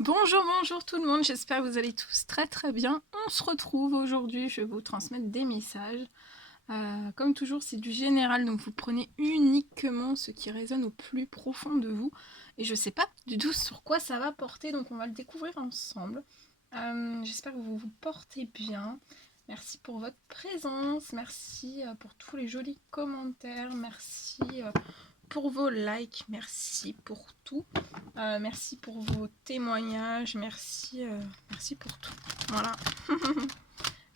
Bonjour, bonjour tout le monde, j'espère que vous allez tous très bien. On se retrouve aujourd'hui, je vais vous transmettre des messages. Comme toujours, c'est du général, donc vous prenez uniquement ce qui résonne au plus profond de vous. Et je sais pas du tout sur quoi ça va porter, donc on va le découvrir ensemble. J'espère que vous vous portez bien. Merci pour votre présence, merci pour tous les jolis commentaires, merci pour vos likes, merci pour tout. Merci pour vos témoignages, merci pour tout. Voilà.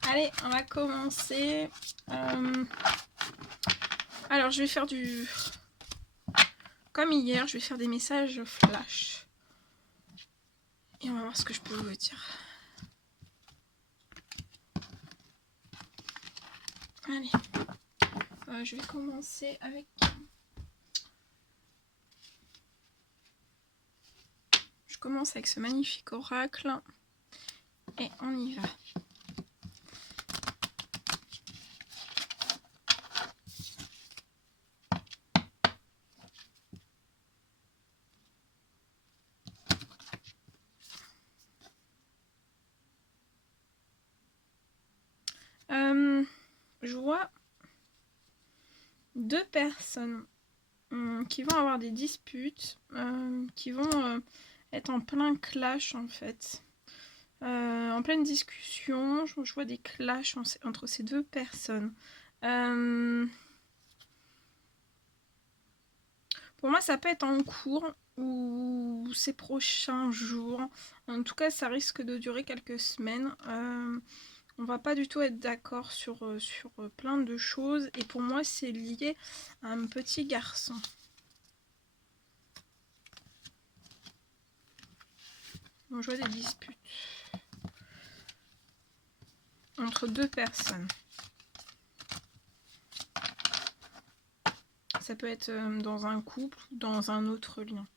Allez, on va commencer. Alors, je vais faire du... Comme hier, je vais faire des messages flash. Et on va voir ce que je peux vous dire. Allez. Je vais commencer avec... Je commence avec ce magnifique oracle. Et on y va. Je vois deux personnes qui vont avoir des disputes, qui vont être en plein clash en fait. En pleine discussion, je vois des clashs entre ces deux personnes. Pour moi, ça peut être en cours ou ces prochains jours. En tout cas, ça risque de durer quelques semaines. On va pas du tout être d'accord sur plein de choses. Et pour moi, c'est lié à un petit garçon. On joue des disputes entre deux personnes. Ça peut être dans un couple ou dans un autre lien.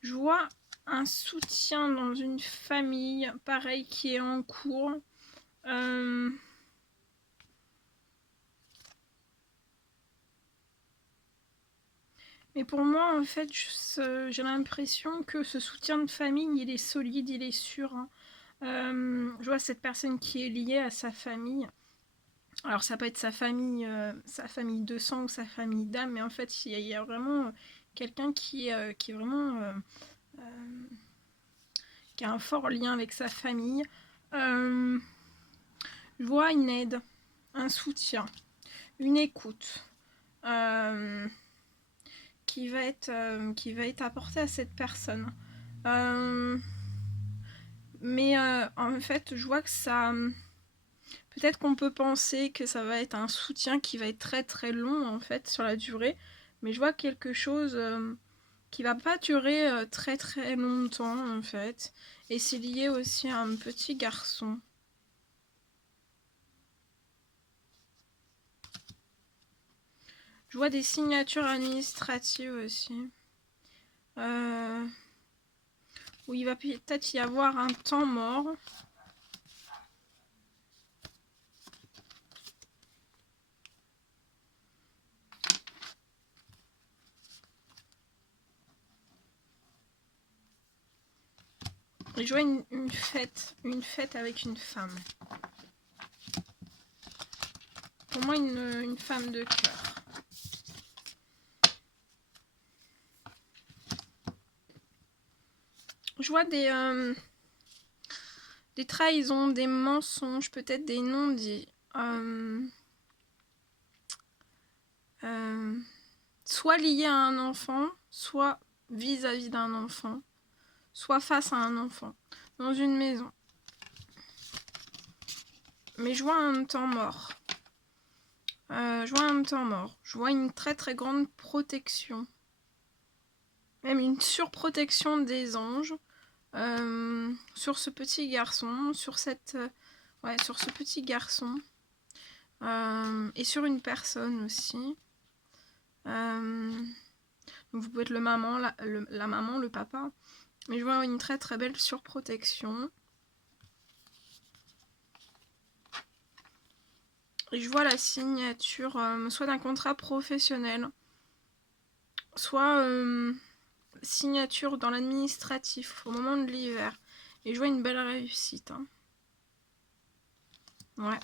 Je vois un soutien dans une famille, pareil, qui est en cours. Mais pour moi, en fait, j'ai l'impression que ce soutien de famille, il est solide, il est sûr. Hein. Je vois cette personne qui est liée à sa famille. Alors, ça peut être sa famille de sang ou sa famille d'âme, mais en fait, il y a vraiment quelqu'un qui est vraiment... qui a un fort lien avec sa famille. Je vois une aide, un soutien, une écoute qui va être apportée à cette personne. Mais en fait, je vois que ça... Peut-être qu'on peut penser que ça va être un soutien qui va être très long en fait sur la durée. Mais je vois quelque chose qui va pas durer très longtemps en fait. Et c'est lié aussi à un petit garçon. Je vois des signatures administratives aussi. Où il va peut-être y avoir un temps mort. Et je vois une fête avec une femme. Pour moi, une femme de cœur. Je vois des trahisons, des mensonges, peut-être des non-dits. Soit liés à un enfant, soit vis-à-vis d'un enfant, soit face à un enfant, dans une maison. Mais je vois un temps mort. Je vois une très grande protection. Même une surprotection des anges. Sur ce petit garçon, sur ce petit garçon. Et sur une personne aussi. Donc vous pouvez être la maman, le papa. Mais je vois une très belle surprotection. Et je vois la signature soit d'un contrat professionnel, soit signature dans l'administratif au moment de l'hiver. Et je vois une belle réussite. Hein. Ouais,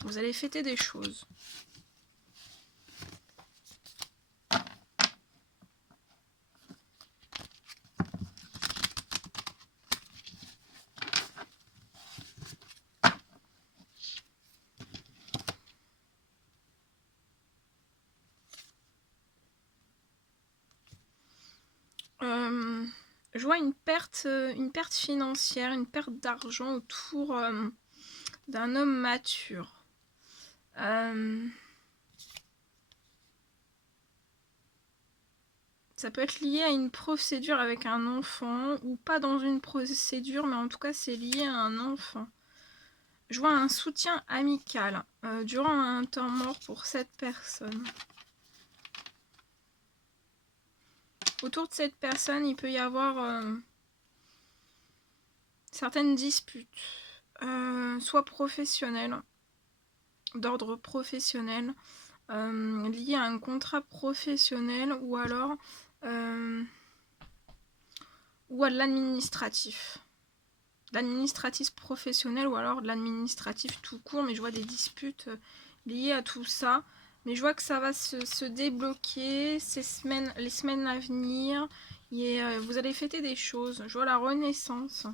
vous allez fêter des choses. Je vois une perte financière, une perte d'argent autour d'un homme mature. Ça peut être lié à une procédure avec un enfant, ou pas dans une procédure, mais en tout cas c'est lié à un enfant. Je vois un soutien amical durant un temps mort pour cette personne. Autour de cette personne, il peut y avoir certaines disputes, soit professionnelles, d'ordre professionnel, liées à un contrat professionnel, ou alors ou à l'administratif. L'administratif professionnel, ou alors de l'administratif tout court, mais je vois des disputes liées à tout ça. Mais je vois que ça va se débloquer les semaines à venir. Et vous allez fêter des choses. Je vois la renaissance.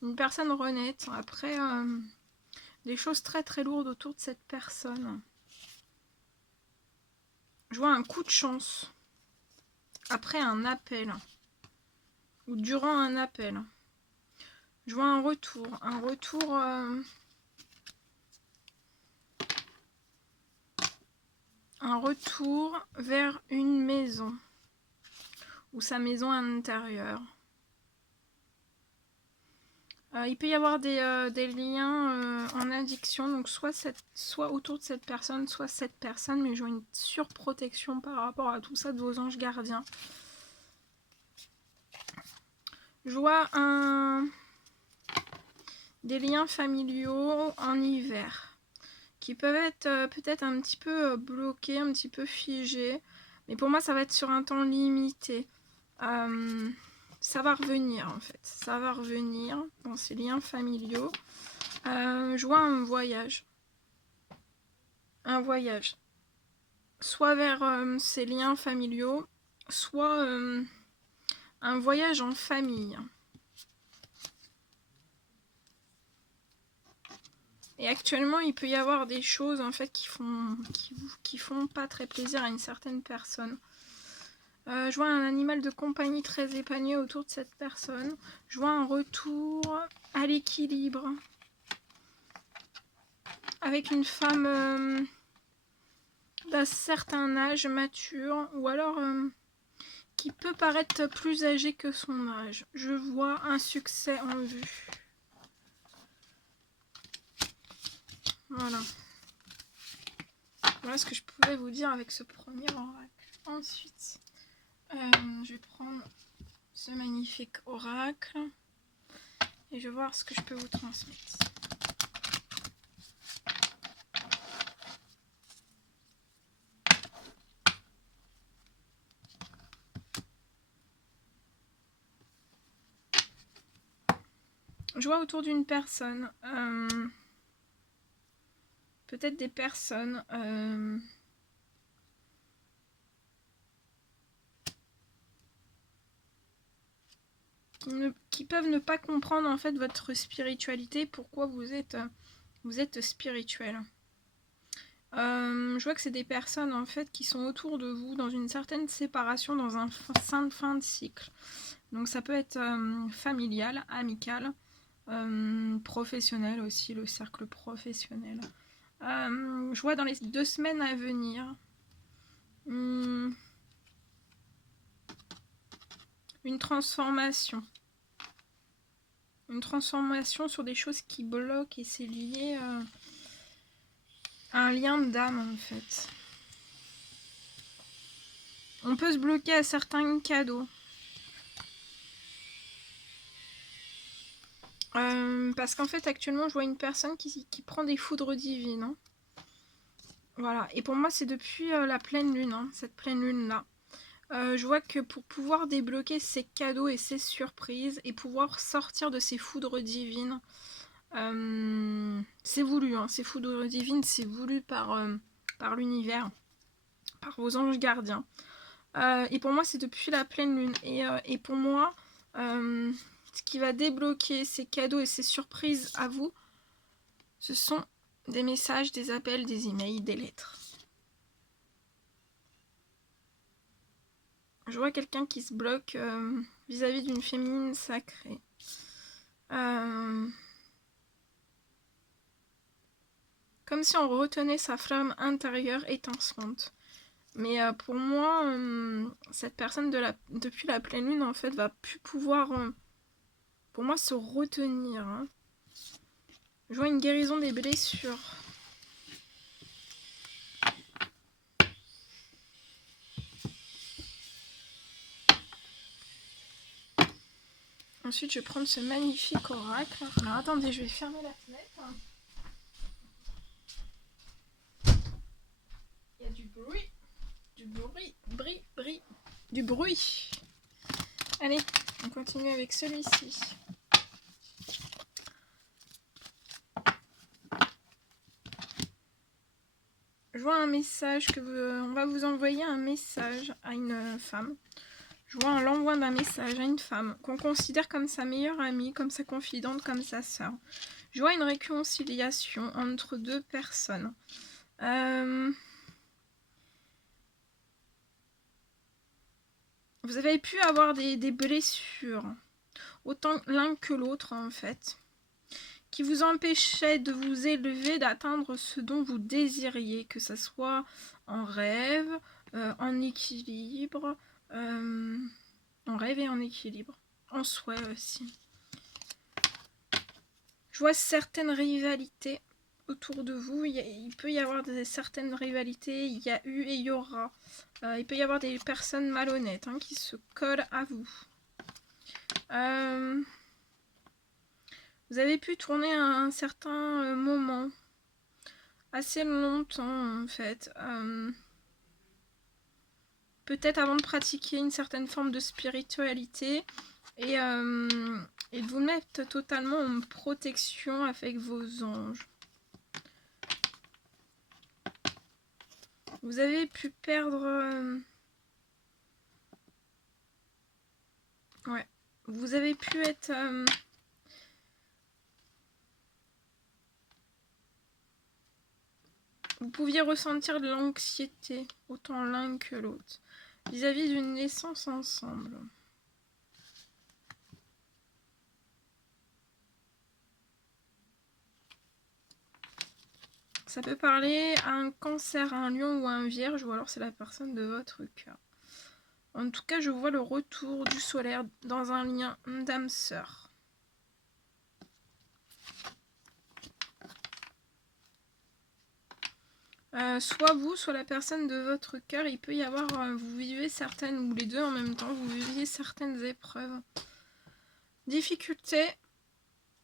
Une personne renaître après des choses très très lourdes autour de cette personne. Je vois un coup de chance. Après un appel. Ou durant un appel. Je vois un retour. Un retour vers une maison. Ou sa maison intérieure. Il peut y avoir des liens en addiction, donc soit autour de cette personne, soit cette personne, mais je vois une surprotection par rapport à tout ça de vos anges gardiens. Je vois des liens familiaux en hiver, qui peuvent être peut-être un petit peu bloqués, un petit peu figés, mais pour moi ça va être sur un temps limité. Ça va revenir en fait, ça va revenir dans ces liens familiaux. Je vois un voyage, soit vers ces liens familiaux, soit un voyage en famille. Et actuellement, il peut y avoir des choses en fait qui font pas très plaisir à une certaine personne. Je vois un animal de compagnie très épanoui autour de cette personne. Je vois un retour à l'équilibre avec une femme d'un certain âge mature, ou alors qui peut paraître plus âgée que son âge. Je vois un succès en vue. Voilà. Voilà ce que je pouvais vous dire avec ce premier oracle. Ensuite, je vais prendre ce magnifique oracle et je vais voir ce que je peux vous transmettre. Je vois autour d'une personne, peut-être des personnes qui peuvent ne pas comprendre en fait votre spiritualité, pourquoi vous êtes spirituel. Je vois que c'est des personnes en fait qui sont autour de vous dans une certaine séparation, dans un fin de cycle. Donc ça peut être familial, amical, professionnel aussi, le cercle professionnel. Je vois dans les 2 semaines à venir une transformation. Une transformation sur des choses qui bloquent, et c'est lié à un lien d'âme en fait. On peut se bloquer à certains cadeaux. Parce qu'en fait actuellement je vois une personne qui prend des foudres divines. Hein. Voilà, et pour moi c'est depuis la pleine lune, hein, cette pleine lune là. Je vois que pour pouvoir débloquer ces cadeaux et ces surprises et pouvoir sortir de ces foudres divines, c'est voulu, hein, ces foudres divines, c'est voulu par l'univers, par vos anges gardiens. Et pour moi c'est depuis la pleine lune. Et pour moi, ce qui va débloquer ces cadeaux et ces surprises à vous, ce sont des messages, des appels, des emails, des lettres. Je vois quelqu'un qui se bloque vis-à-vis d'une féminine sacrée. Comme si on retenait sa flamme intérieure étincelante. Mais pour moi, cette personne depuis la pleine lune, en fait, va plus pouvoir, pour moi, se retenir. Hein. Je vois une guérison des blessures. Ensuite, je vais prendre ce magnifique oracle. Alors, attendez, je vais fermer la fenêtre. Il y a du bruit. Du bruit. Allez, on continue avec celui-ci. Je vois un message on va vous envoyer un message à une femme. Je vois l'envoi d'un message à une femme qu'on considère comme sa meilleure amie, comme sa confidente, comme sa sœur. Je vois une réconciliation entre deux personnes. Vous avez pu avoir des blessures, autant l'un que l'autre en fait, qui vous empêchaient de vous élever, d'atteindre ce dont vous désiriez, que ce soit en rêve, en équilibre, en rêve et en équilibre, en souhait aussi. Je vois certaines rivalités autour de vous. Il peut y avoir certaines rivalités, il y a eu et il y aura. Il peut y avoir des personnes malhonnêtes qui se collent à vous. Vous avez pu tourner à un certain moment, assez longtemps en fait. Peut-être avant de pratiquer une certaine forme de spiritualité et de vous mettre totalement en protection avec vos anges. Vous avez pu perdre... Ouais. Vous avez pu être... Vous pouviez ressentir de l'anxiété, autant l'un que l'autre, vis-à-vis d'une naissance ensemble. Ça peut parler à un cancer, à un lion ou à un vierge, ou alors c'est la personne de votre cœur. En tout cas, je vois le retour du solaire dans un lien d'âme-sœur. Soit vous, soit la personne de votre cœur, il peut y avoir, vous vivez certaines, ou les deux en même temps, vous vivez certaines épreuves. Difficultés,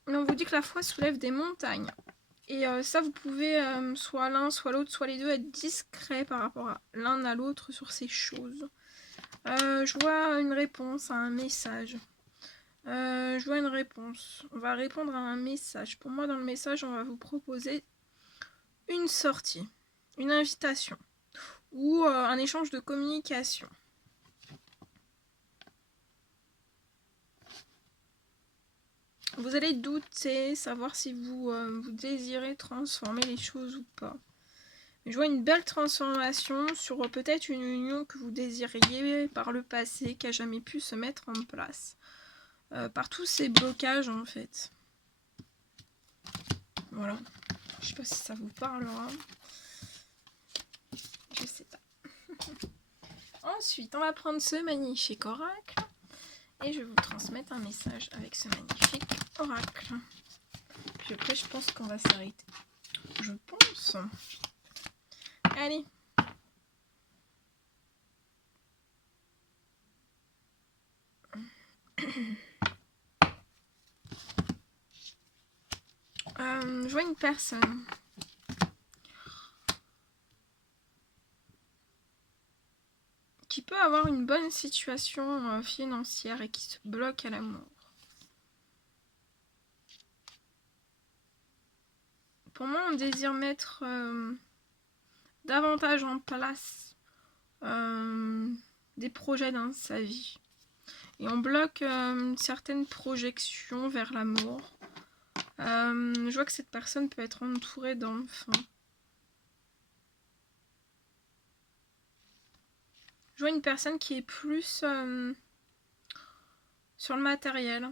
on vous dit que la foi soulève des montagnes. Et ça, vous pouvez, soit l'un, soit l'autre, soit les deux, être discret par rapport à l'un à l'autre sur ces choses. Je vois une réponse à un message. Je vois une réponse. On va répondre à un message. Pour moi, dans le message, on va vous proposer une sortie, une invitation ou un échange de communication. Vous allez douter, savoir si vous désirez transformer les choses ou pas. Je vois une belle transformation sur peut-être une union que vous désiriez par le passé, qui n'a jamais pu se mettre en place. Par tous ces blocages en fait. Voilà. Je sais pas si ça vous parlera. Je sais pas. Ensuite, on va prendre ce magnifique oracle. Et je vais vous transmettre un message avec ce magnifique oracle. Puis après, je pense qu'on va s'arrêter. Je pense. Allez. Je vois une personne peut avoir une bonne situation financière et qui se bloque à l'amour. Pour moi, on désire mettre davantage en place des projets dans sa vie. Et on bloque certaines projections vers l'amour. Je vois que cette personne peut être entourée d'enfants. Je vois une personne qui est plus sur le matériel,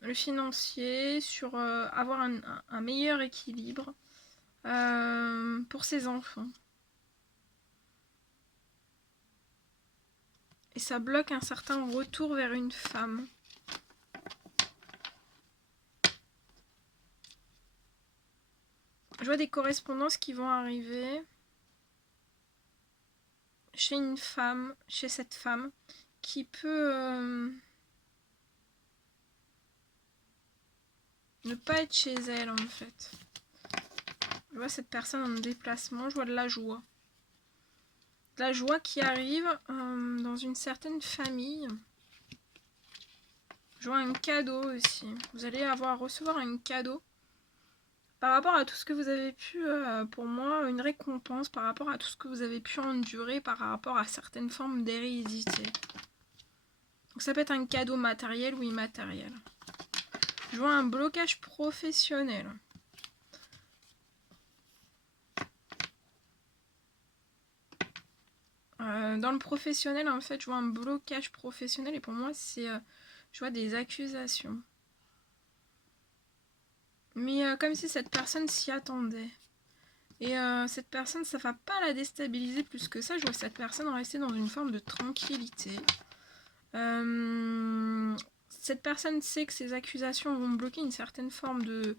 le financier, sur avoir un meilleur équilibre pour ses enfants. Et ça bloque un certain retour vers une femme. Je vois des correspondances qui vont arriver chez une femme, chez cette femme, qui peut ne pas être chez elle en fait. Je vois cette personne en déplacement, je vois de la joie. De la joie qui arrive dans une certaine famille. Je vois un cadeau aussi. Vous allez recevoir un cadeau par rapport à tout ce que vous avez pu, pour moi, une récompense par rapport à tout ce que vous avez pu endurer par rapport à certaines formes d'hérédité. Donc ça peut être un cadeau matériel ou immatériel. Je vois un blocage professionnel. Dans le professionnel, en fait, je vois un blocage professionnel et pour moi, c'est, je vois des accusations. Mais comme si cette personne s'y attendait. Et cette personne, ça ne va pas la déstabiliser plus que ça. Je vois cette personne rester dans une forme de tranquillité. Cette personne sait que ces accusations vont bloquer une certaine forme de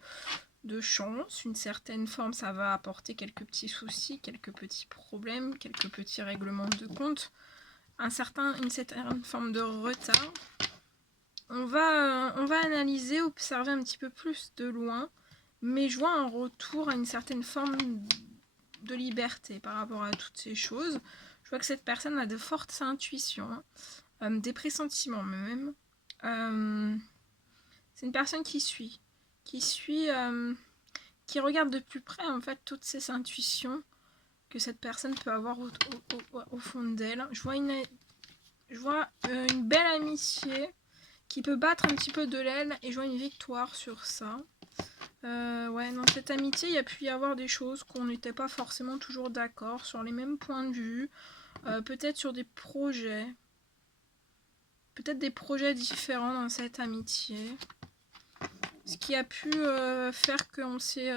chance, une certaine forme, ça va apporter quelques petits soucis, quelques petits problèmes, quelques petits règlements de compte, une certaine forme de retard. On va analyser, observer un petit peu plus de loin, mais je vois un retour à une certaine forme de liberté par rapport à toutes ces choses. Je vois que cette personne a de fortes intuitions, des pressentiments même. C'est une personne qui regarde de plus près en fait toutes ces intuitions que cette personne peut avoir au fond d'elle. Je vois une belle amitié qui peut battre un petit peu de l'aile et je vois une victoire sur ça. Ouais, dans cette amitié, il y a pu y avoir des choses qu'on n'était pas forcément toujours d'accord sur les mêmes points de vue, peut-être sur des projets, peut-être des projets différents dans cette amitié. Ce qui a pu faire qu'on s'est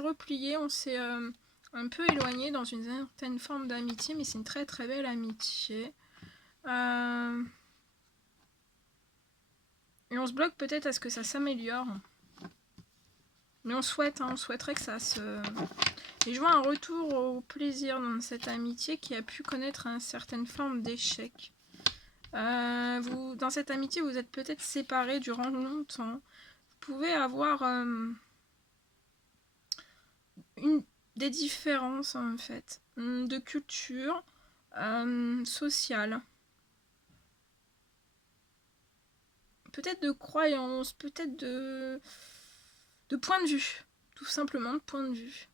replié, on s'est un peu éloigné dans une certaine forme d'amitié, mais c'est une très très belle amitié. Et on se bloque peut-être à ce que ça s'améliore. Mais on souhaiterait que ça se... Et je vois un retour au plaisir dans cette amitié qui a pu connaître une certaine forme d'échec. Dans cette amitié, vous êtes peut-être séparés durant longtemps. Vous pouvez avoir des différences en fait, de culture, sociale. Peut-être de croyances, peut-être de point de vue. Tout simplement de point de vue.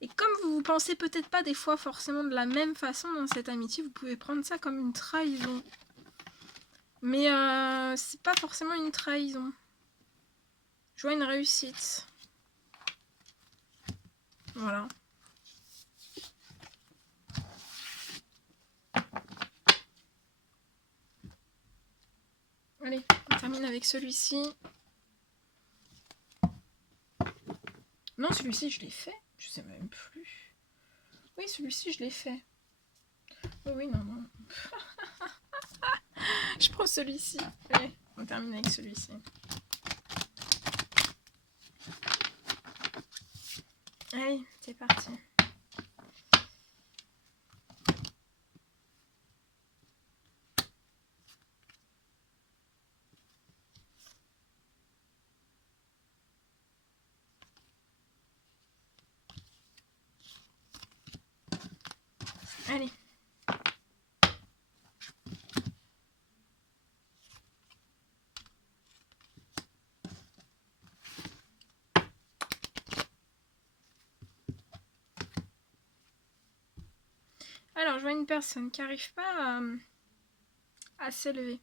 Et comme vous pensez peut-être pas des fois forcément de la même façon dans cette amitié, vous pouvez prendre ça comme une trahison. Mais c'est pas forcément une trahison. Je vois une réussite. Voilà. Allez, on termine avec celui-ci. Non, celui-ci, je l'ai fait. Je sais même plus. Oui, celui-ci, je l'ai fait. Oui, non. Je prends celui-ci. Allez, on termine avec celui-ci. Allez, c'est parti. Allez. Alors, je vois une personne qui n'arrive pas à s'élever.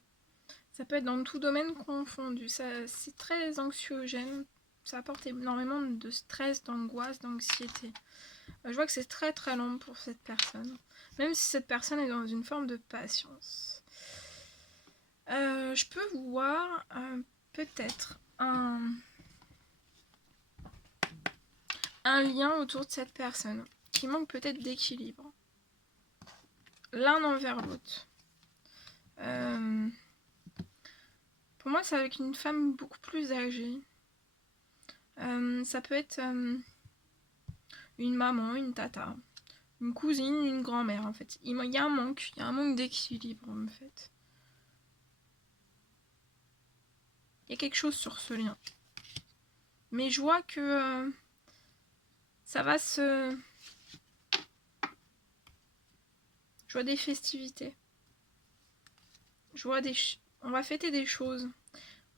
Ça peut être dans tout domaine confondu. C'est très anxiogène. Ça apporte énormément de stress, d'angoisse, d'anxiété. Je vois que c'est très très long pour cette personne. Même si cette personne est dans une forme de patience. Je peux voir peut-être un lien autour de cette personne qui manque peut-être d'équilibre. L'un envers l'autre. Pour moi, c'est avec une femme beaucoup plus âgée. Ça peut être une maman, une tata, une cousine, une grand-mère en fait. Il y a un manque d'équilibre en fait. Il y a quelque chose sur ce lien. Mais je vois que ça va se... Je vois des festivités. Je vois on va fêter des choses.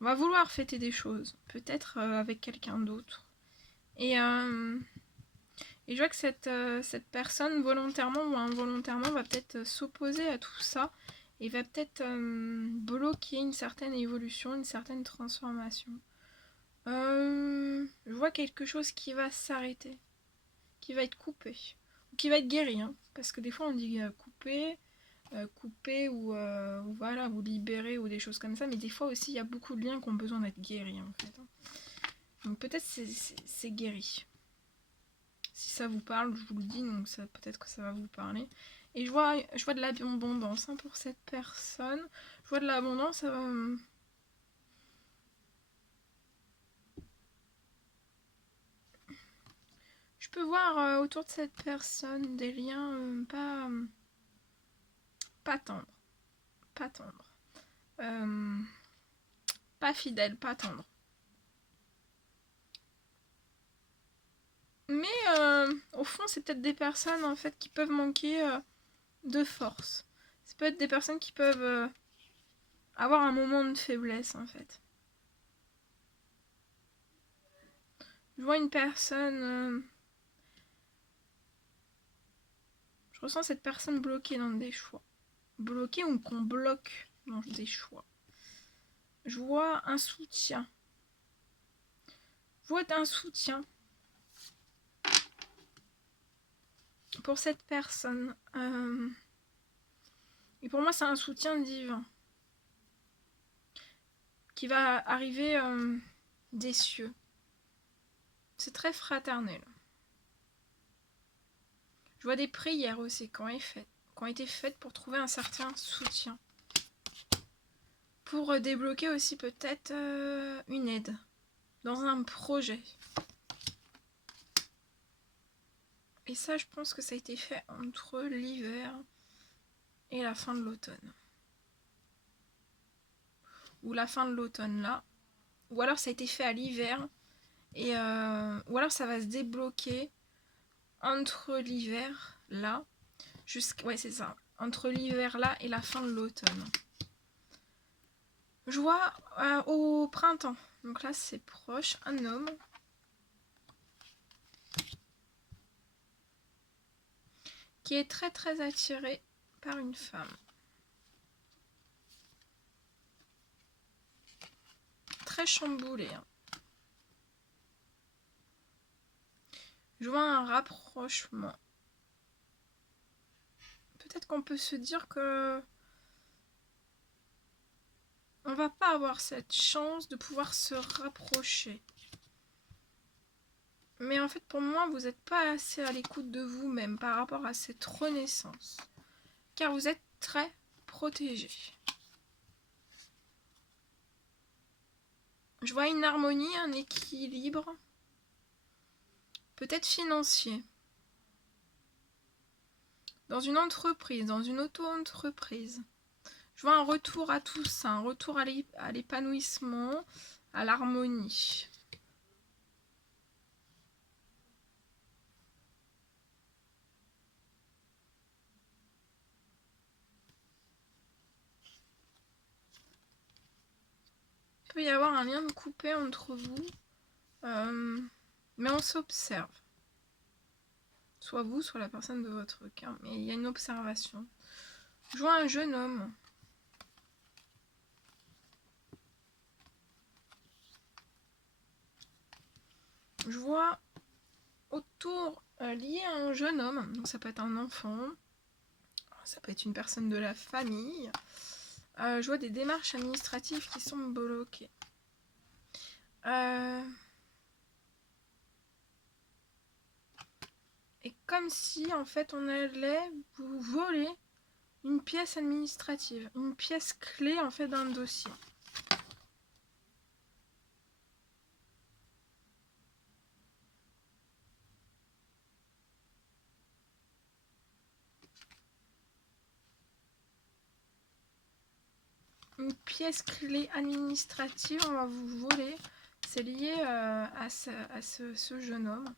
On va vouloir fêter des choses. Peut-être avec quelqu'un d'autre. Et je vois que cette personne, volontairement ou involontairement, va peut-être s'opposer à tout ça et va peut-être bloquer une certaine évolution, une certaine transformation. Je vois quelque chose qui va s'arrêter, qui va être coupé, ou qui va être guéri, hein, parce que des fois on dit couper ou voilà, ou libérer ou des choses comme ça, mais des fois aussi il y a beaucoup de liens qui ont besoin d'être guéris en fait. Donc peut-être c'est guéri. Si ça vous parle, je vous le dis, donc peut-être que ça va vous parler. Et je vois de l'abondance hein, pour cette personne. Je vois de l'abondance. Je peux voir autour de cette personne des liens pas tendres. Pas tendres. Pas fidèles, pas tendres. Mais au fond, c'est peut-être des personnes en fait qui peuvent manquer de force. C'est peut-être des personnes qui peuvent avoir un moment de faiblesse en fait. Je vois une personne... je ressens cette personne bloquée dans des choix. Bloquée ou qu'on bloque dans des choix. Je vois un soutien. Je vois un soutien pour cette personne. Et pour moi, c'est un soutien divin qui va arriver des cieux. C'est très fraternel. Je vois des prières aussi qui ont été faites pour trouver un certain soutien. Pour débloquer aussi peut-être une aide dans un projet. Et ça, je pense que ça a été fait entre l'hiver et la fin de l'automne. Ou la fin de l'automne là. Ou alors ça a été fait à l'hiver. Et ou alors ça va se débloquer entre l'hiver là. Ouais, c'est ça. Entre l'hiver là et la fin de l'automne. Je vois au printemps. Donc là, c'est proche. Un homme. Qui est très très attiré par une femme. Très chamboulé. Hein. Je vois un rapprochement. Peut-être qu'on peut se dire que on va pas avoir cette chance de pouvoir se rapprocher. Mais en fait, pour moi, vous n'êtes pas assez à l'écoute de vous-même par rapport à cette renaissance. Car vous êtes très protégé. Je vois une harmonie, un équilibre. Peut-être financier. Dans une entreprise, dans une auto-entreprise. Je vois un retour à tout ça, un retour à l'épanouissement, à l'harmonie. Il peut y avoir un lien de coupé entre vous, mais on s'observe. Soit vous, soit la personne de votre cœur. Mais il y a une observation. Je vois un jeune homme. Je vois autour, lié à un jeune homme. Donc ça peut être un enfant. Ça peut être une personne de la famille. Je vois des démarches administratives qui sont bloquées. Et comme si en fait on allait vous voler une pièce administrative, une pièce clé en fait d'un dossier. Une pièce clé administrative, on va vous voler. C'est lié à ce jeune homme.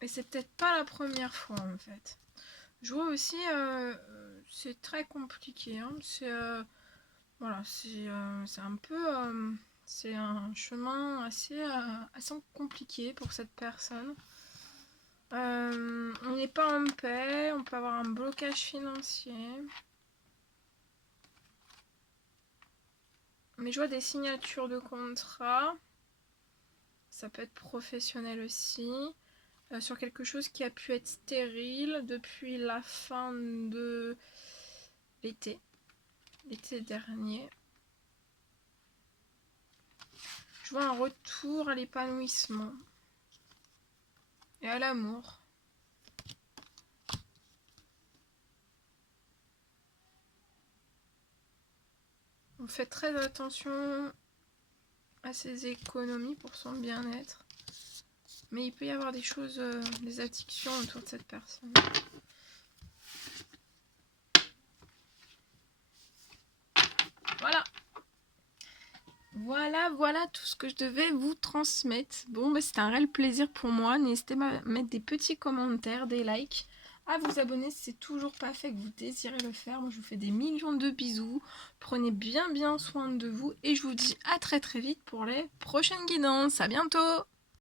Et c'est peut-être pas la première fois en fait. Je vois aussi, c'est très compliqué. Hein. Voilà, c'est un peu, c'est un chemin assez compliqué pour cette personne. On n'est pas en paix, on peut avoir un blocage financier. Mais je vois des signatures de contrat. Ça peut être professionnel aussi. Sur quelque chose qui a pu être stérile depuis la fin de l'été dernier. Je vois un retour à l'épanouissement et à l'amour. On fait très attention à ses économies pour son bien-être. Mais il peut y avoir des choses, des addictions autour de cette personne. Voilà tout ce que je devais vous transmettre. Bon, c'était un réel plaisir pour moi. N'hésitez pas à mettre des petits commentaires, des likes, à vous abonner si c'est toujours pas fait, que vous désirez le faire. Moi, je vous fais des millions de bisous. Prenez bien soin de vous et je vous dis à très vite pour les prochaines guidances. À bientôt!